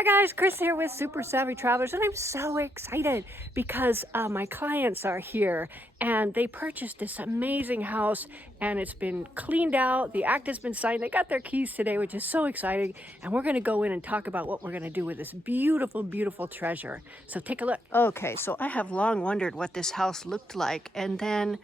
Hi guys, Chris here with Super Savvy Travelers, and I'm so excited because my clients are here and they purchased this amazing house and it's been cleaned out. The act has been signed. They got their keys today, which is so exciting, and we're going to go in and talk about what we're going to do with this beautiful, beautiful treasure. So take a look. Okay, so I have long wondered what this house looked like, and then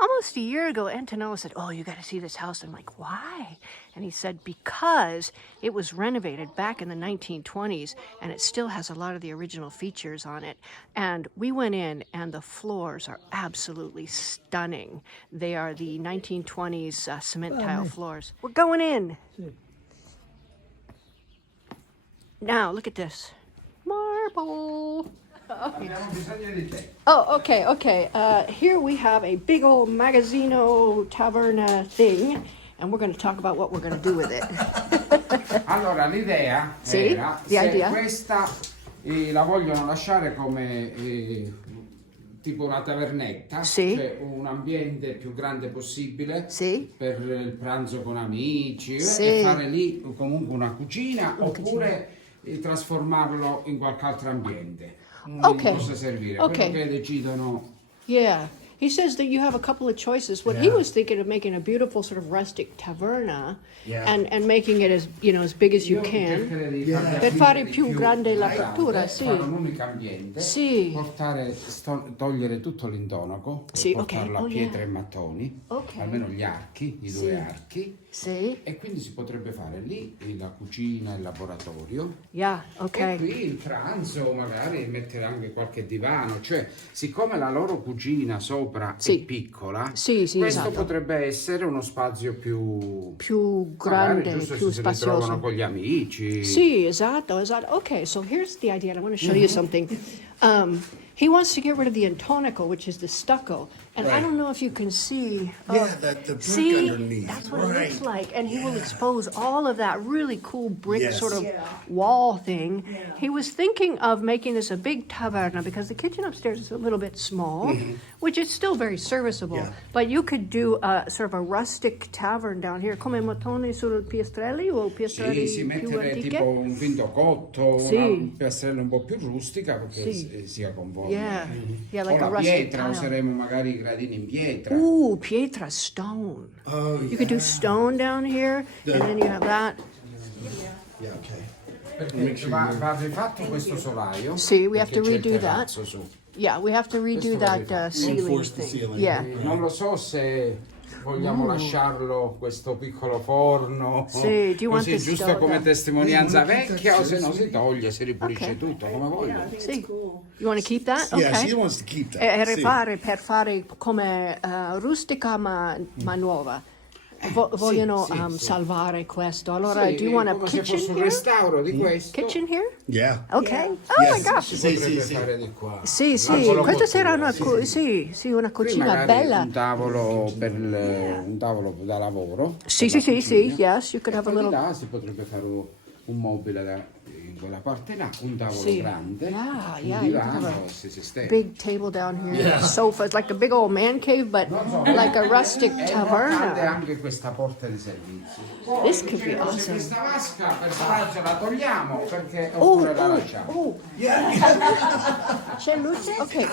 almost a year ago, Antonello said, "Oh, you got to see this house." I'm like, "Why?" And he said, because it was renovated back in the 1920s and it still has a lot of the original features on it. And we went in and the floors are absolutely stunning. They are the 1920s cement tile floors. We're going in. Now, look at this. Marble. Oh, okay. Here we have a big old Magazzino Taverna thing, and we're going to talk about what we're going to do with it. Allora, l'idea era, se questa la vogliono lasciare come tipo una tavernetta, cioè un ambiente più grande possibile per il pranzo con amici, e fare lì comunque una cucina, oppure trasformarlo in qualche altro ambiente. Possa servire, quello che decidono. Yeah. He says that you have a couple of choices. What he was thinking of making a beautiful sort of rustic taverna and making it as, you know, as big as you can. Per fare più grande l'apertura, sì. Fare un unico ambiente, portare, togliere tutto l'intonaco, portarlo a pietre e mattoni, almeno gli archi, i due archi. E quindi si potrebbe fare lì la cucina, il laboratorio. E qui il pranzo, magari mettere anche qualche divano, cioè siccome la loro cucina sopra è piccola, questo potrebbe essere uno spazio più grande, più spazioso. Si trovano con gli amici. Sì, esatto. Okay, so here's the idea. I want to show you something. He wants to get rid of the intonaco, which is the stucco. And I don't know if you can see. The brick underneath. That's what it looks like. And he will expose all of that really cool brick sort of wall thing. He was thinking of making this a big taverna because the kitchen upstairs is a little bit small, which is still very serviceable. But you could do sort of a rustic tavern down here, come mattoni sul piastrelli o piastrelli si più mettere antiche. tipo un vinto cotto, una piastrella un po' più rustica perché sia conforme. Like o a la pietra, tile. useremo magari i gradini in pietra. Ooh, pietra stone. You could do stone down here, and then you have that. Perché va rifatto questo solaio. We have to redo that. We have to redo that ceiling thing. Non lo so se vogliamo lasciarlo questo piccolo forno così giusto come testimonianza vecchia, o se no si toglie, si ripulisce tutto come voglio. You want to keep that? Yeah, she wants to keep that. Per fare come rustica ma nuova. Vogliono salvare questo. Allora, do you want a kitchen here? Un restauro di questo. Kitchen here? Yeah. Okay. Oh my gosh. Si potrebbe fare di qua. Questa sarà una cucina bella. Un tavolo un tavolo da lavoro. Yes, you could have a little. Là si potrebbe fare un mobile in quella parte là, un tavolo grande, un divano, si sistema. Big table down here, sofa. It's like a big old man cave, but like a rustic taverna. E anche questa porta di servizio. This could be awesome. Questa vasca per sbaglio la togliamo perché oppure la lasciamo. C'è luce? Okay,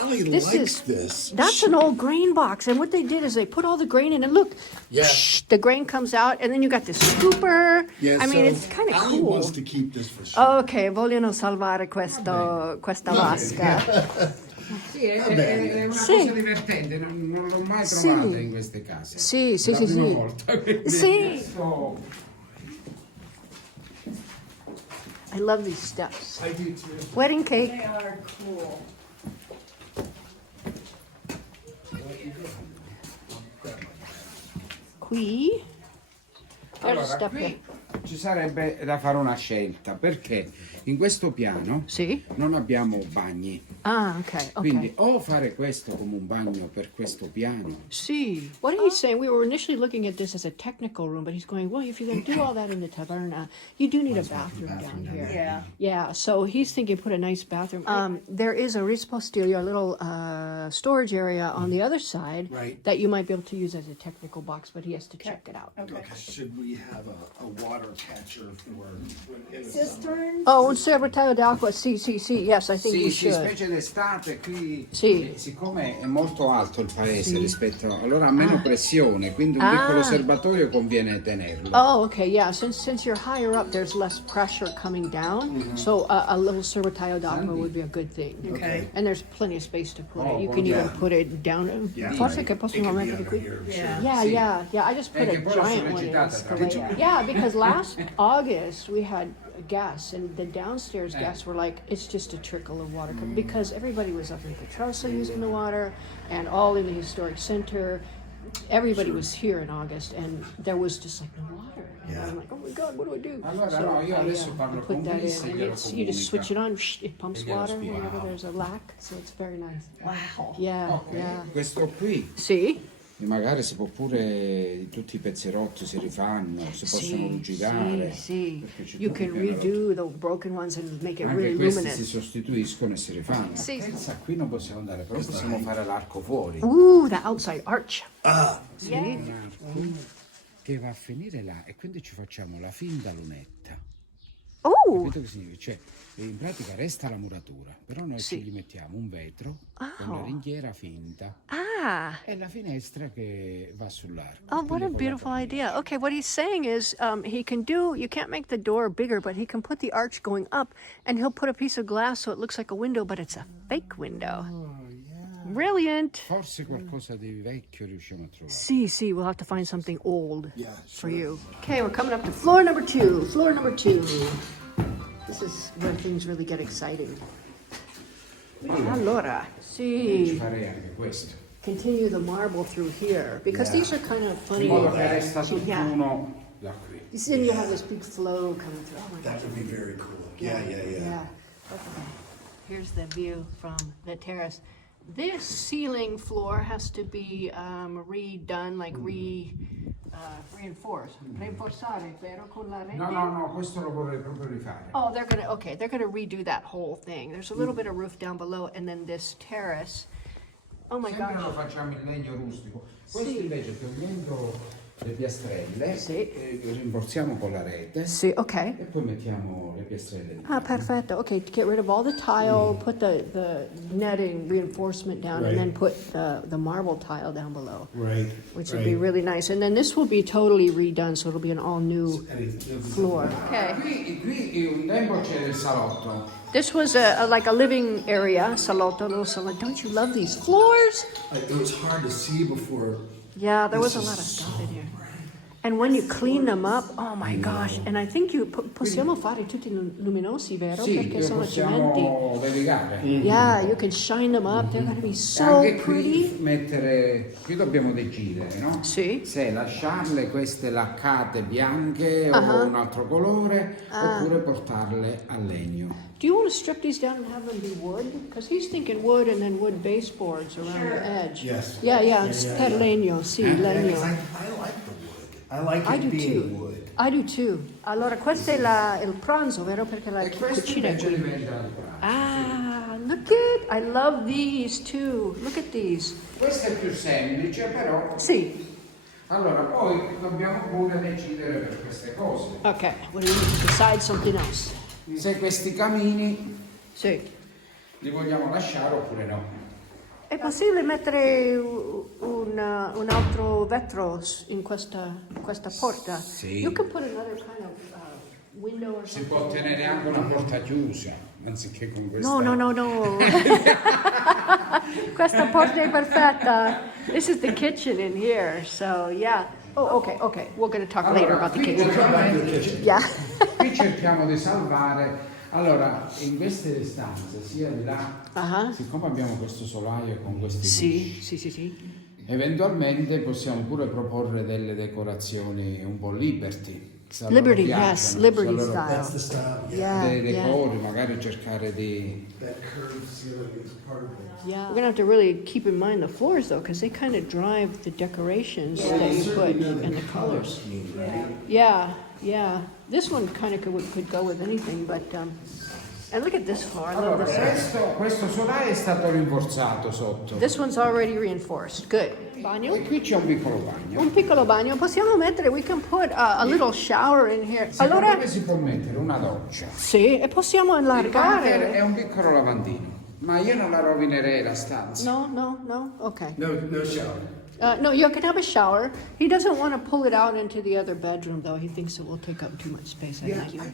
that's an old grain box, and what they did is they put all the grain in, and look, the grain comes out, and then you got this scooper. I mean, it's kind of cool. Wants to keep this for sure. Ok, vogliono salvare questa vasca. È una cosa divertente, non l'ho mai trovata in queste case. Sì. Volta, I love these steps. I do too. Wedding cake. They are cool. Qui. Allora, qui ci sarebbe da fare una scelta, perché in questo piano non abbiamo bagni. Ah, okay, okay. Quindi o fare questo come un bagno per questo piano. See, what he's saying, we were initially looking at this as a technical room, but he's going, well, if you're going to do all that in the Taverna, you do need a bathroom down here. Yeah. Yeah, so he's thinking put a nice bathroom. There is a rispostiglio, a little storage area on the other side Right. that you might be able to use as a technical box, but he has to check it out. Okay. Should we have a water catcher for Cisterns? Oh, un serbatoio d'acqua, sì, yes, I think Sì, we sì, should. specie d'estate qui, Sì. siccome è molto alto il paese rispetto, allora ha meno pressione, quindi un piccolo serbatoio conviene tenerlo. Oh, okay, yeah. Since you're higher up, there's less pressure coming down. So a little serbatoio d'acqua would be a good thing. Okay. And there's plenty of space to put Oh, it. You can even yeah. put it down. Forse che possiamo mettere qui. Yeah. Yeah. I just put Che a poi la giant one in sollecitata tra Scalea. Yeah, because last August we had guests, and the downstairs guests were like, it's just a trickle of water, because everybody was up in Petrosa using the water, and all in the historic center. Everybody was here in August, and there was just like no water. And I'm like, oh my God, what do I do? Allora, no, io adesso parlo put con that Chris e in, and glielo you just switch it comunica. on, it pumps glielo water spiego. whenever there's a lack, so it's very nice. Wow. Yeah, Ok, yeah. questo qui, See? e magari si può pure, tutti i pezzi rotti si rifanno, si possono rigirare. See. perché c'è You tutto can pieno rotto. redo the broken ones and make it Anche really questi si luminous. sostituiscono e si rifanno. Sì. Pensa, qui non possiamo andare, però possiamo fare l'arco fuori. Ooh, the outside arch. Sì, un arco che va a finire là e quindi ci facciamo la finta lunetta. Oh, Capito che significa? Cioè, in pratica resta la muratura, però noi ci gli mettiamo un vetro con la ringhiera finta e la finestra che va sull'arco. Oh, what a Quindi con la beautiful cornice. idea. Okay, what he's saying is he can do, you can't make the door bigger, but he can put the arch going up, and he'll put a piece of glass so it looks like a window, but it's a fake window. Brilliant. Forse qualcosa di vecchio riusciamo a trovare. See, we'll have to find something old for sure. you. Okay, we're coming up to floor number two. Floor number two. This is where things really get exciting. Allora, Ci sì. farei anche questo. Continue the marble through here, because these are kind of funny. In modo che resta Yeah. tutt'uno da qui. Then you have this big flow coming through. Oh my That gosh. would be very cool. Yeah. Okay. Here's the view from the terrace. This ceiling floor has to be redone, like reinforced. Rinforzare, vero? Con la rete? No, questo lo vorrei proprio rifare. Oh, they're gonna redo that whole thing. There's a little bit of roof down below, and then this terrace. Oh my Sempre lo gosh. facciamo in legno rustico. Questo Sì. invece togliendo le piastrelle, Sì. rimborsiamo con la rete See, okay. e poi mettiamo le piastrelle. Ah, perfetto. Okay, to get rid of all the tile, put the netting reinforcement down, and then put the marble tile down below, Right. which would be really nice. And then this will be totally redone, so it'll be an all new floor. Okay. Qui un tempo c'era il salotto. This was like a living area, salotto, little salotto. Don't you love these floors? It was hard to see before. Yeah, there was a lot of stuff in here. And when you clean them up, oh my gosh! And I think possiamo fare tutti luminosi, vero? Sì, Perché sono possiamo cementi. levigare. Yeah, you can shine them up. They're gonna be E so anche pretty. qui mettere, qui dobbiamo decidere, no? Sì. Se lasciarle queste laccate bianche o un altro colore oppure portarle a legno. Do you want to strip these down and have them be wood? Because he's thinking wood and then wood baseboards around the edge. Yes. Yeah. Per legno, sì, legno. I like the wood. I like I it do being too. wood. I do too. Allora, questo è il pranzo, vero? Perché la E questo cucina è invece qui. diventa il pranzo. Ah, look at, I love these too. Look at these. Questo è più semplice, però. Sì. Allora, poi dobbiamo pure decidere per queste cose. Okay, what do you need to decide something else? Se questi camini Sì. li vogliamo lasciare oppure no. È possibile mettere un altro vetro in questa porta? Sì. You can put another kind of window or Si something. può tenere anche una porta chiusa, anziché con questa. No. Questa porta è perfetta. This is the kitchen in here, so yeah. Oh, okay. We're going to talk later about the qui kitchen. ovviamente Yeah. qui cerchiamo di salvare. Allora, in queste stanze, sia di là, siccome abbiamo questo solaio con questi Sì. eventualmente possiamo pure proporre delle decorazioni un po' liberty. Se a loro Liberty, piacciono, yes, se Liberty a loro That's the style. style. Yeah, dei yeah, decori, magari cercare di... That curves the other is part of it. yeah. We're gonna have to really keep in mind the floors though, because they kind of drive the decorations Well, that you you certainly put know the and the color colors. scheme, right? Yeah, yeah. This one kind of could go with anything, but and look at this floor. I love Allora, this. questo solaio è stato rinforzato sotto. This one's already reinforced. Good. Bagno. E qui c'è un piccolo bagno. Un piccolo bagno. Possiamo mettere, we can put a little shower in here. Secondo Allora, me si può mettere una doccia. sì, e possiamo Il bagno è allargare. un piccolo lavandino, ma io non la rovinerei la stanza. No, no, no. Okay. No shower. No, you can have a shower. He doesn't want to pull it out into the other bedroom, though. He thinks it will take up too much space. I think.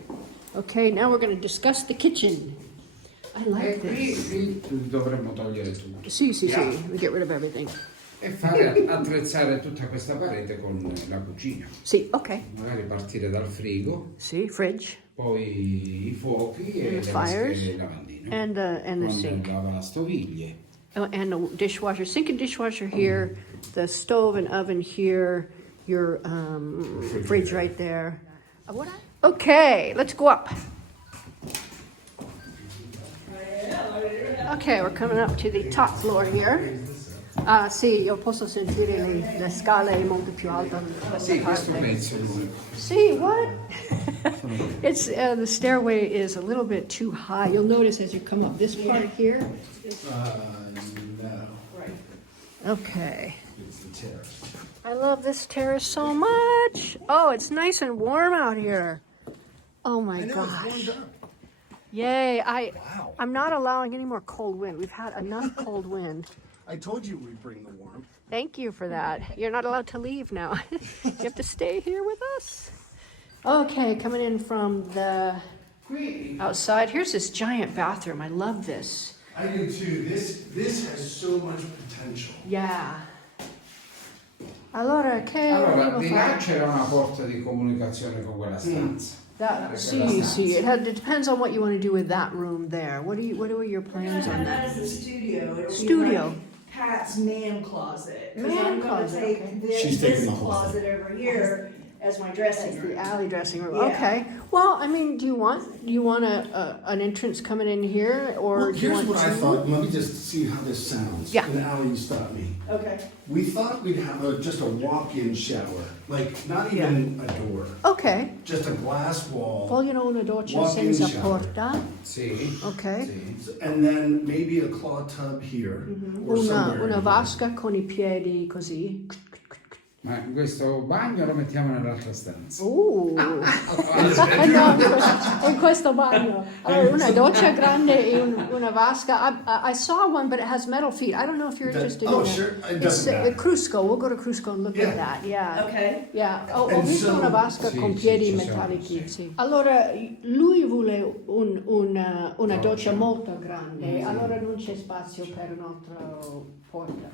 Okay, now we're going to discuss the kitchen. I E like qui, this. qui dovremmo togliere tutto Sì, sì, sì. We get rid of everything. e fare attrezzare tutta questa parete con la cucina. Sì, okay. Magari partire dal frigo, Sì, fridge. poi i fuochi e And the fires. il lavandino. And the Con sink. lavastoviglie. And the dishwasher, sink and dishwasher here, the stove and oven here, your fridge right there. Okay, let's go up. Okay, we're coming up to the top floor here. Sì, io posso sentire le scale molto più alte in questa Sì, questo parte. pezzo lui. See what? It's the stairway is a little bit too high. You'll notice as you come up this part here. No. Okay. It's the terrace. I love this terrace so much. Oh, it's nice and warm out here. Oh my I know, gosh. it's warmed up. Yay. Wow. I'm not allowing any more cold wind. We've had enough cold wind. I told you we'd bring the warmth. Thank you for that. You're not allowed to leave now. You have to stay here with us. Okay, coming in from the Qui outside. Here's this giant bathroom. I love this. I do too. This has so much potential. Yeah. Allora, che allora, volevo di là fare? c'era una porta di comunicazione con quella stanza. See. It depends on what you want to do with that room there. What are your plans on That that? is a studio. It'll be Studio. like Pat's man closet. 'Cause Man I'm gonna closet, take okay. this, She's taking this the whole closet over here as my dressing The room. alley dressing room. Yeah. Okay. Well, I mean, do you want an entrance coming in here, or Well, do you here's want what I two? thought. Let me just see how this sounds. Yeah. And Allie, you stop me. Okay. We thought we'd have just a walk-in shower, like not even a door, Okay. just a glass wall, Vogliono una doccia Walk-in senza shower. porta. Sì. Ok. Sì. and then maybe a claw tub here or Una somewhere. una in vasca con i piedi così. Ma questo bagno lo mettiamo nell'altra stanza. No, in questo bagno. Allora, una doccia grande e una vasca. I saw one, but it has metal feet. I don't know if you're interested Oh, in sure. it. It It's doesn't matter. Cusco. We'll go to Cusco and look at Yeah. that. Yeah. Okay. Yeah. Ho And visto so- una vasca Sì, con sì, piedi ci sono, metallici. sì. Sì. Allora, lui vuole una doccia molto grande. Allora non c'è spazio per un'altra porta.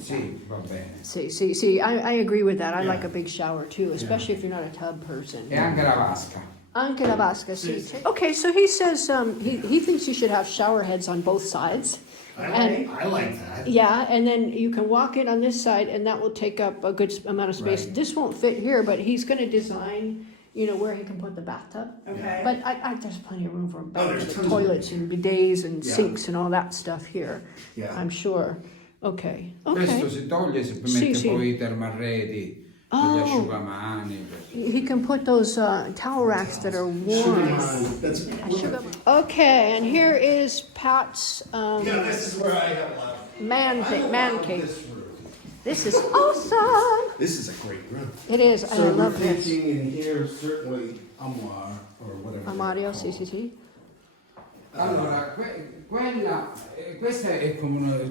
Sì, va bene. See, I agree with that. I Yeah. like a big shower too, especially if you're not a tub person. E anche la vasca. Anche la vasca, sì. Okay, so he says he thinks you should have shower heads on both sides. And I like that. yeah, and then you can walk in on this side, and that will take up a good amount of space. Right. This won't fit here, but he's going to design, where he can put the bathtub. Okay. But there's plenty of room for there's tons of toilets and bidets and Yeah. sinks and all that stuff here. Yeah. I'm sure. Okay. Questo Okay. si toglie, si Sì, mette sì. poi i termarredi, Oh. gli asciugamani. He can put those towel racks that are Sugar warm. mine. That's Okay, and here is Pat's this is where I have a lot of man cave. this room. This is awesome. This is a great room. It is. So I we're love this. thinking in here certainly armoire or whatever. Mario, they're sì, called. sì. Allora, questa è come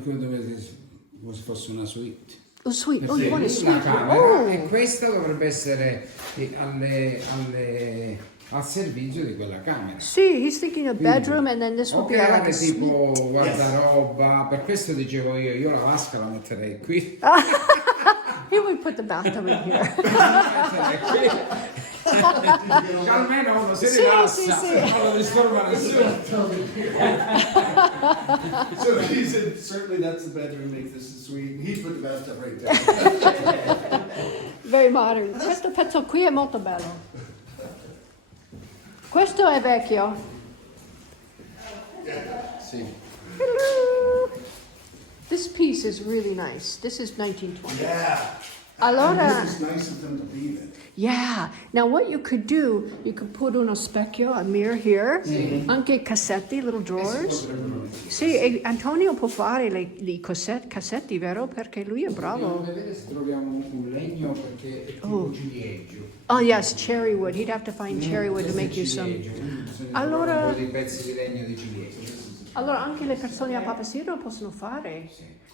se fosse una suite. Oh, sweet. Oh, Perché you want a lì sweet la room? camera Oh. e questa dovrebbe essere al servizio di quella camera. See, he's thinking a bedroom, and then this O would be like creare a suite. tipo guardaroba, per questo dicevo io la vasca la metterei qui. He would put the bathtub in here. Che almeno uno si Sì, rilassa, sì, sì. non lo disturba nessuno. So he said certainly that's the bedroom, makes this a suite. He put the bathtub right there. Very modern. Questo pezzo qui è molto bello. Questo è vecchio. Sì. Hello. This piece is really nice. This is 1920. Yeah. Allora, This is nice of them to leave it. yeah. Now what you could do, you could put uno specchio, a mirror here, anche cassetti, little drawers. Sì, e Antonio può fare i cassetti, vero? Perché lui è Dobbiamo bravo. vedere se troviamo un legno perché è tipo ciliegio. Oh yes, cherry wood. He'd have to find cherry wood to make you some. Allora- un po' di pezzi di legno di ciliegio. Allora anche le persone a Papasiro possono fare.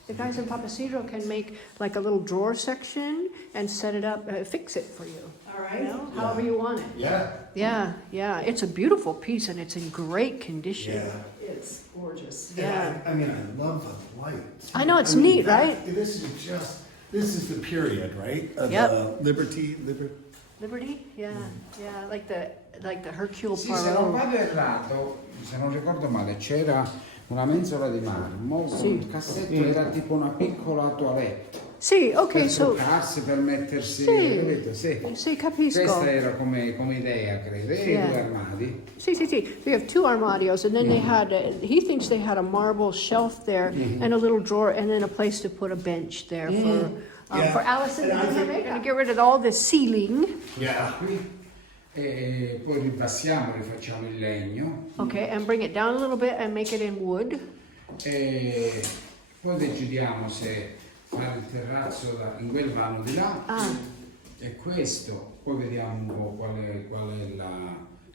The guys in Papasiro can make like a little drawer section and set it up, fix it for you. All right. You know, however you want it. Yeah. Yeah, yeah. It's a beautiful piece and it's in great condition. Yeah. It's gorgeous. Yeah. And I mean, I love the light. I know, it's neat, right? This is the period, right? Of Yep. Liberty. Liberty? Yeah, yeah. Like the Hercule Sì, se non Poirot. vado errato, se non ricordo male, c'era una mensola di marmo con il cassetto, era tipo una piccola toilette. Sì, ok, Per so. truccarsi, per mettersi, Sì. capito? Sì. Sì, capisco. Questa era come idea, credo, e Yeah. 2 armadi. See. We have 2 armadios, and then they had. He thinks they had a marble shelf there, and a little drawer, and then a place to put a bench there Yeah. for Allison And I to do her think- makeup. And get rid of all the ceiling. Yeah. Qui. E poi ripassiamo, rifacciamo il legno Okay, and bring it down a little bit and make it in wood. e poi decidiamo se fare il terrazzo in quel vano di là e questo, poi vediamo un po' qual è il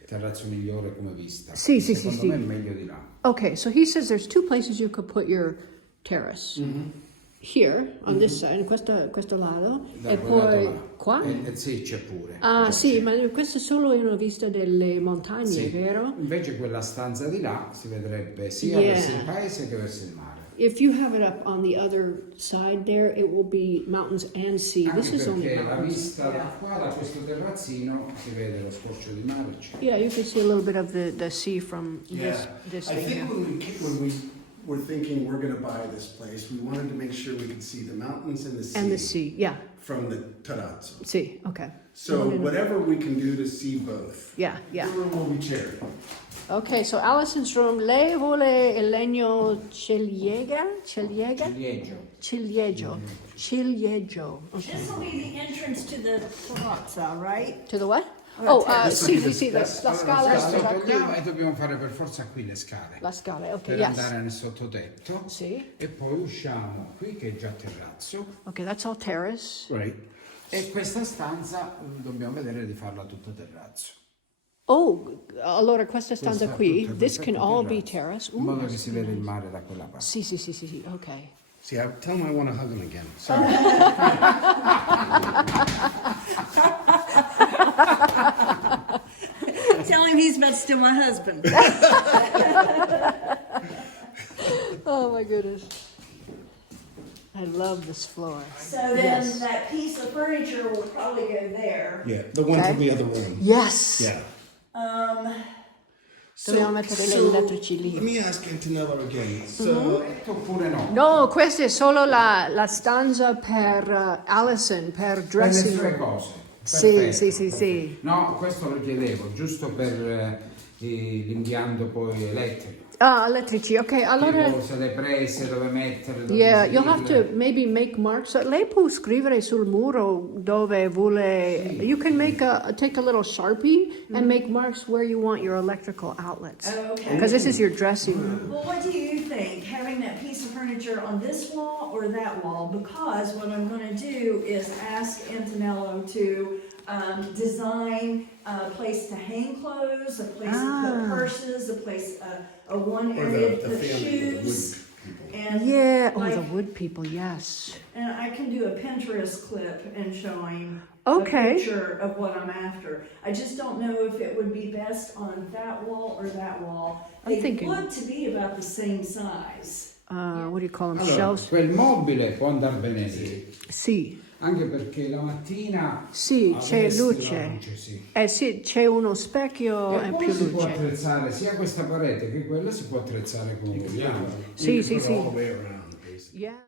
terrazzo migliore come vista. Sì, Secondo sì. me è meglio di là. Okay, so he says there's 2 places you could put your terrace. Here, on this side, in questo lato, Da e quel lato poi là. qua. Sì, c'è pure. Ah, sì, ma questo è solo in una vista delle montagne, Sì. vero? Invece quella stanza di là si vedrebbe sia verso il paese che verso il mare. If you have it up on the other side there, it will be mountains and sea. This Anche is only perché la mountains. vista da qua, da questo terrazzino, si vede lo scorcio di mare. Eccetera. Yeah, you can see a little bit of the sea from Yeah. this I thing here. think when we were thinking we're going to buy this place, we wanted to make sure we could see the mountains and the sea, And the sea, yeah. from the terrazzo. Sea, okay. So whatever we can do to see both. Yeah. The room will be cherry. Okay, so Allison's room, lei vuole il legno ciliega? Ciliegio. Ciliegio. Okay. This will be the entrance to the terrazza, right? To the what? terrace. Sì, la scala Questo è togliamo e dobbiamo fare per forza qui le scale. La scala, ok, Per yes. andare nel sottotetto. Sì. E poi usciamo qui che è già terrazzo. Okay, that's all terrace. Right. E questa stanza dobbiamo vedere di farla tutta terrazzo. Oh, allora questa stanza Questa qui, tutta this can all be terrazzo. terrace. In modo che si vede il mare da quella parte. Sì, ok. See, tell him I want to hug him again. Sorry. Tell him he's but still my husband. Oh my goodness. I love this floor. So then that piece of furniture will probably go there. Yeah, the one Okay. to the other room. Yes. Yeah. Dobbiamo mettere le elettrici lì. Let me ask Antonello again. So, Oppure no? No, questa è solo la stanza per Allison, per Per le dressing sue room. cose. Sì, Perfetto. sì. No, questo lo chiedevo, giusto per l'impianto poi elettrico. Ah, elettrici, ok, allora. Tipo, se le prese, dove mettere, dove Yeah, you'll have to inserirle. maybe make marks. Lei può scrivere sul muro dove vuole. You can take a little Sharpie and make marks where you want your electrical outlets. Oh, okay. Because this is your dressing room. Well, what do you think, having that piece of furniture on this wall or that wall? Because what I'm going to do is ask Antonello to design a place to hang clothes, a place to put purses, a place, a one or area to the put family, the wood shoes. people. And Yeah, like, the wood people, yes. and I can do a Pinterest clip and showing Okay. a picture of what I'm after. I just don't know if it would be best on that wall or that wall. I'm They thinking- look to be about the same size. What do you call them? Allora, Shelves? quel mobile può andare bene lì, Sì. anche perché la mattina Sì, a c'è destra luce. la luce, sì. Sì, c'è uno specchio E e poi più si può luce. attrezzare sia questa parete che quella si può attrezzare come vogliamo. Sì, Put it sì. all the way around, basically. Yeah.